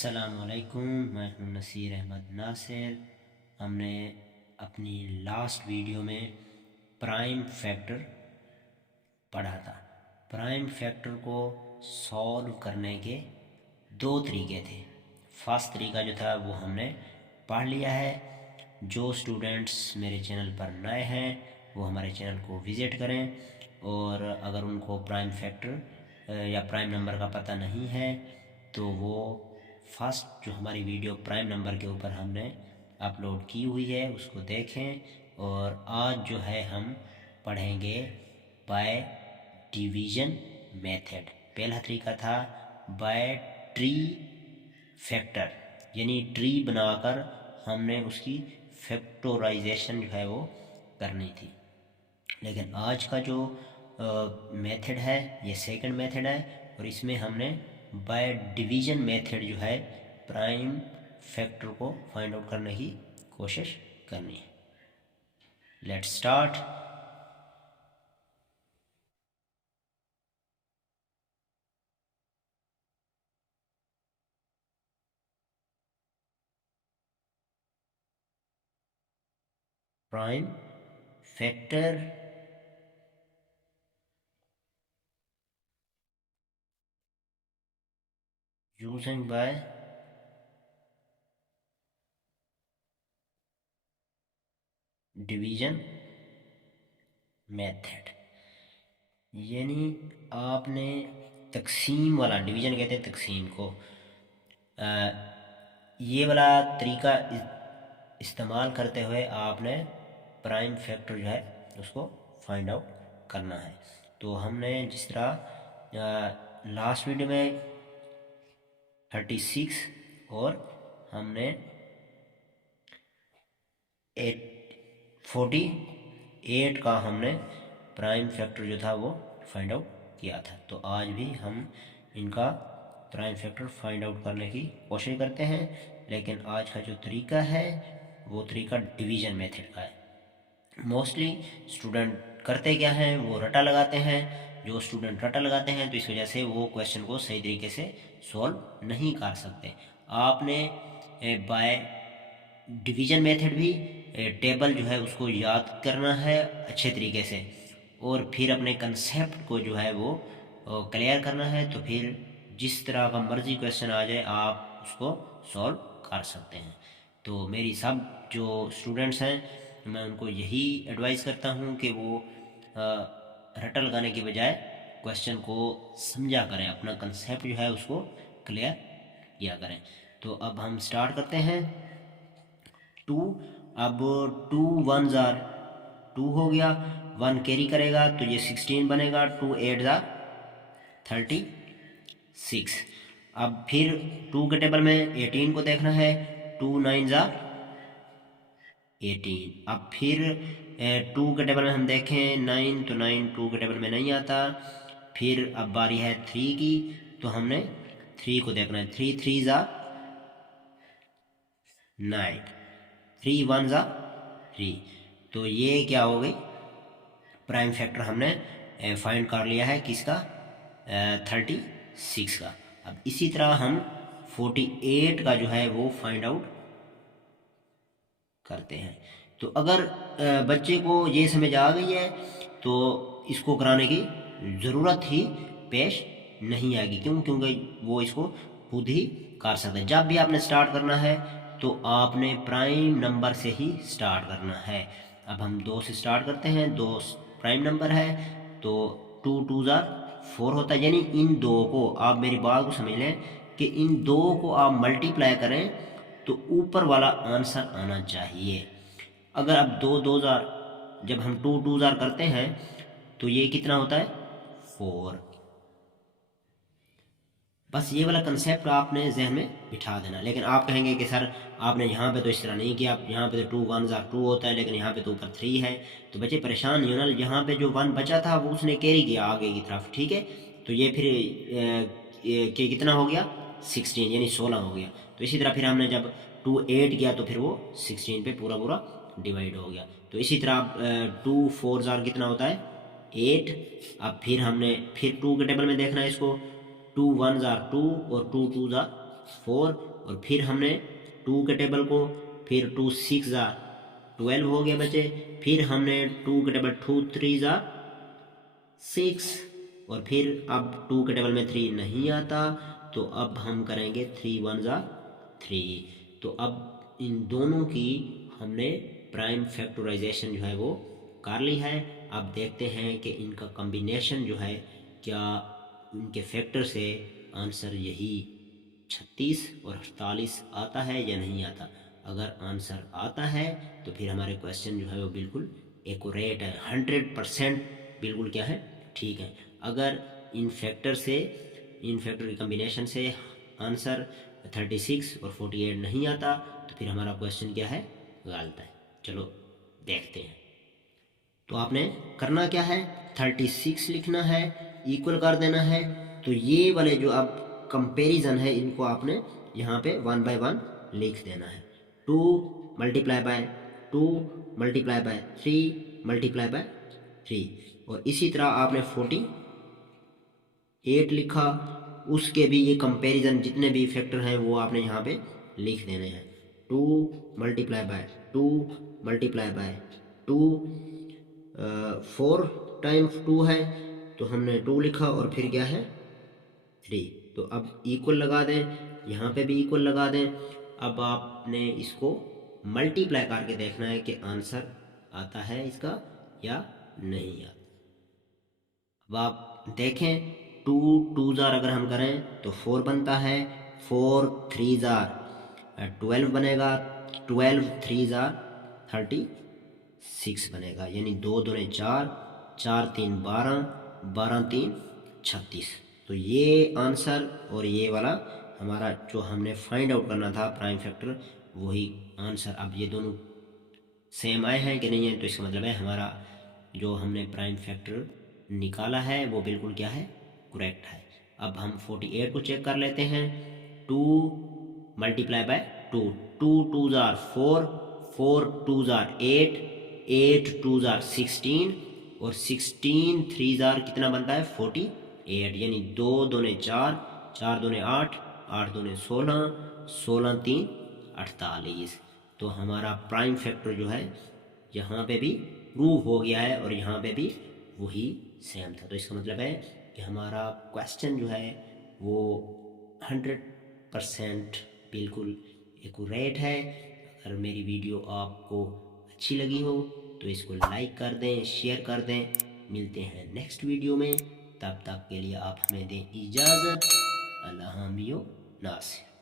अस्सलामुअलैकुम, मैं हूं नसीर अहमद नासिर। हमने अपनी लास्ट वीडियो में प्राइम फैक्टर पढ़ा था। प्राइम फैक्टर को सॉल्व करने के दो तरीके थे। फर्स्ट तरीका जो था वो हमने पढ़ लिया है। जो स्टूडेंट्स मेरे चैनल पर नए हैं वो हमारे चैनल को विज़िट करें, और अगर उनको प्राइम फैक्टर या प्राइम नंबर का पता नहीं है तो वो फर्स्ट जो हमारी वीडियो प्राइम नंबर के ऊपर हमने अपलोड की हुई है उसको देखें। और आज जो है हम पढ़ेंगे बाय डिवीज़न मेथड। पहला तरीका था बाय ट्री फैक्टर, यानी ट्री बनाकर हमने उसकी फैक्टराइजेशन जो है वो करनी थी। लेकिन आज का जो मेथड है ये सेकंड मेथड है, और इसमें हमने बाय डिवीज़न मेथड जो है प्राइम फैक्टर को फाइंड आउट करने की कोशिश करनी है। Let's start. Prime factor using by division method, यानी आपने तकसीम वाला, डिवीज़न कहते हैं तकसीम को, ये वाला तरीका इस्तेमाल करते हुए आपने प्राइम फैक्टर जो है उसको फाइंड आउट करना है। तो हमने जिस तरह लास्ट वीडियो में 36 और हमने 48 का हमने प्राइम फैक्टर जो था वो फाइंड आउट किया था। तो आज भी हम इनका प्राइम फैक्टर फाइंड आउट करने की कोशिश करते हैं, लेकिन आज का जो तरीका है वो तरीका डिवीज़न मेथड का है। मोस्टली स्टूडेंट करते क्या हैं, वो रटा लगाते हैं। जो स्टूडेंट रटा लगाते हैं तो इस वजह से वो क्वेश्चन को सही तरीके से सॉल्व नहीं कर सकते। आपने बाय डिवीज़न मेथड भी टेबल जो है उसको याद करना है अच्छे तरीके से, और फिर अपने कंसेप्ट को जो है वो क्लियर करना है। तो फिर जिस तरह का मर्ज़ी क्वेश्चन आ जाए आप उसको सॉल्व कर सकते हैं। तो मेरी सब जो स्टूडेंट्स हैं मैं उनको यही एडवाइस करता हूँ कि वो रट्टा लगाने के बजाय क्वेश्चन को समझा करें, अपना कंसेप्ट जो है उसको क्लियर किया करें। तो अब हम स्टार्ट करते हैं। टू, अब टू वन ज़ार टू हो गया, वन कैरी करेगा तो ये 16 बनेगा। 2 8 ज़ार 36। अब फिर टू के टेबल में 18 को देखना है। 2 9 ज़ार 18। अब फिर टू के टेबल में हम देखें 9, तो 9 टू के टेबल में नहीं आता। फिर अब बारी है 3 की, तो हमने 3 को देखना है। 3 3 ज़ा 9, 3 1 ज़ा 3। तो ये क्या हो गई, प्राइम फैक्टर हमने फाइंड कर लिया है किसका, 36 का। अब इसी तरह हम 48 का जो है वो फाइंड आउट करते हैं। तो अगर बच्चे को ये समझ आ गई है तो इसको कराने की ज़रूरत ही पेश नहीं आएगी। क्यों? क्योंकि वो इसको खुद ही कर सकते हैं। जब भी आपने स्टार्ट करना है तो आपने प्राइम नंबर से ही स्टार्ट करना है। अब हम 2 से स्टार्ट करते हैं। 2 प्राइम नंबर है तो 2 2 ज़ार 4 होता है। यानी इन दो को आप मेरी बात को समझ लें कि इन दो को आप मल्टीप्लाई करें तो ऊपर वाला आंसर आना चाहिए। अगर अब 2 2 ज़ार, जब हम 2 2 ज़ार करते हैं तो ये कितना होता है, 4। बस ये वाला कंसेप्ट आपने जहन में बिठा देना। लेकिन आप कहेंगे कि सर आपने यहाँ पे तो इस तरह नहीं किया, यहाँ पे तो 2 1 ज़ार 2 होता है लेकिन यहाँ पे तो ऊपर 3 है। तो बच्चे परेशान नहीं होना, यहाँ पे जो 1 बचा था वो उसने कैरी किया आगे की तरफ, ठीक है। तो ये फिर कि कितना हो गया, 16, यानी 16 हो गया। तो इसी तरह फिर हमने जब 2 8 किया तो फिर वो 16 पे पूरा पूरा डिवाइड हो गया। तो इसी तरह 2 4 ज़ार कितना होता है, 8। अब फिर हमने फिर 2 के टेबल में देखना है इसको। 2 1 ज़ार 2 और 2 2 ज़ार 4। और फिर हमने 2 के टेबल को, फिर 2 6 ज़ा 12 हो गया बचे, फिर हमने 2 के टेबल 2 3 ज़ा 6, और फिर अब 2 के टेबल में 3 नहीं आता, तो अब हम करेंगे 3 1 ज़ा 3। तो अब इन दोनों की हमने प्राइम फैक्टराइजेशन जो है वो कर ली है। अब देखते हैं कि इनका कॉम्बिनेशन जो है, क्या इनके फैक्टर से आंसर यही 36 और 48 आता है या नहीं आता। अगर आंसर आता है तो फिर हमारे क्वेश्चन जो है वो बिल्कुल एक्यूरेट है, 100% बिल्कुल क्या है, ठीक है। अगर इन फैक्टर की कम्बिनेशन से आंसर 36 और 48 नहीं आता, तो फिर हमारा क्वेश्चन क्या है, गलत है। चलो देखते हैं। तो आपने करना क्या है, 36 लिखना है, इक्वल कर देना है। तो ये वाले जो अब कंपैरिजन है, इनको आपने यहाँ पे 1 बाय 1 लिख देना है। 2 multiply by 2 multiply by 3 multiply by 3। और इसी तरह आपने 48 लिखा, उसके भी ये कंपैरिजन जितने भी फैक्टर हैं वो आपने यहाँ पे लिख देने हैं। 2 multiply by 2 multiply by 2, 4 times 2 है, तो हमने 2 लिखा और फिर क्या है 3। तो अब इक्वल लगा दें, यहाँ पे भी इक्वल लगा दें। अब आपने इसको मल्टीप्लाई करके देखना है कि आंसर आता है इसका या नहीं आता। अब आप देखें, 2 2 जार अगर हम करें तो 4 बनता है, 4 3 जार 12 बनेगा, 12 3 जार 36 बनेगा, यानी 2 दूने 4, 4 3 12, 12 3 36। तो ये आंसर और ये वाला हमारा जो हमने फाइंड आउट करना था प्राइम फैक्टर, वही आंसर। अब ये दोनों सेम आए हैं कि नहीं है, तो इसका मतलब है हमारा जो हमने प्राइम फैक्टर निकाला है वो बिल्कुल क्या है, करेक्ट है। अब हम 48 को चेक कर लेते हैं। 2 multiply by 2, 2 2 jar 4, 4 2 jar 8, 8 2 jar 16, और 16 3 जार कितना बनता है 48, यानी 2 दूने 4, 4 दूने 8, 8 दूने 16, 16 3 48। तो हमारा प्राइम फैक्टर जो है यहाँ पे भी प्रूव हो गया है और यहाँ पे भी वही सेम था। तो इसका मतलब है कि हमारा क्वेश्चन जो है वो 100% बिल्कुल एक्यूरेट है। अगर मेरी वीडियो आपको अच्छी लगी हो तो इसको लाइक कर दें, शेयर कर दें। मिलते हैं नेक्स्ट वीडियो में, तब तक के लिए आप हमें दें इजाज़त। अल्लाह हामियो नासिर।